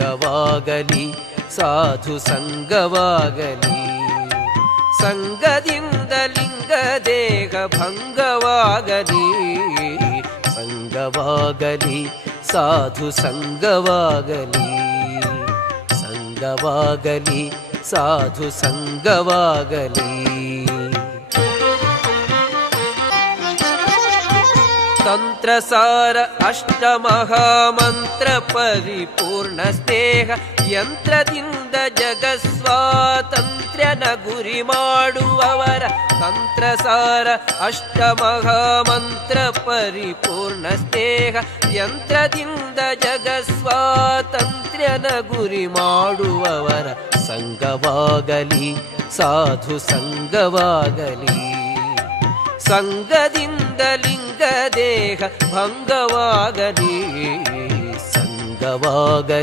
ಸಂಗವಾಗಲಿ ಸಾಧು ಸಂಗವಾಗಲಿ. ಸಂಗದಿಂದ ಲಿಂಗ ದೇಹ ಭಂಗವಾಗಲಿ. ಸಂಗವಾಗಲಿ ಸಾಧು ಸಂಗವಾಗಲಿ. ಸಂಗವಾಗಲಿ ಸಾಧು ಸಂಗವಾಗಲಿ. ತಂತ್ರಸಾರ ಅಷ್ಟಮಹಾಮಂತ್ರ ಪರಿಪೂರ್ಣ ಸ್ನೇಹ ಯಂತ್ರದಿಂದ ಜಗಸ್ವಾತಂತ್ರ್ಯನ ಗುರಿ ಮಾಡುವವರ. ತಂತ್ರಸಾರ ಅಷ್ಟಮಹಾಮಂತ್ರ ಪರಿಪೂರ್ಣ ಸ್ನೇಹ ಯಂತ್ರದಿಂದ ಜಗಸ್ವಾತಂತ್ರ್ಯನ ಗುರಿ ಮಾಡುವವರ. ಸಂಗವಾಗಲಿ ಸಾಧು ಸಂಗವಾಗಲಿ. ಸಂಗದಿಂದ ಲಿಂಗ ದೇಹ ಭಂಗವಾಗಲಿ. ಸಂಗವಾಗಲಿ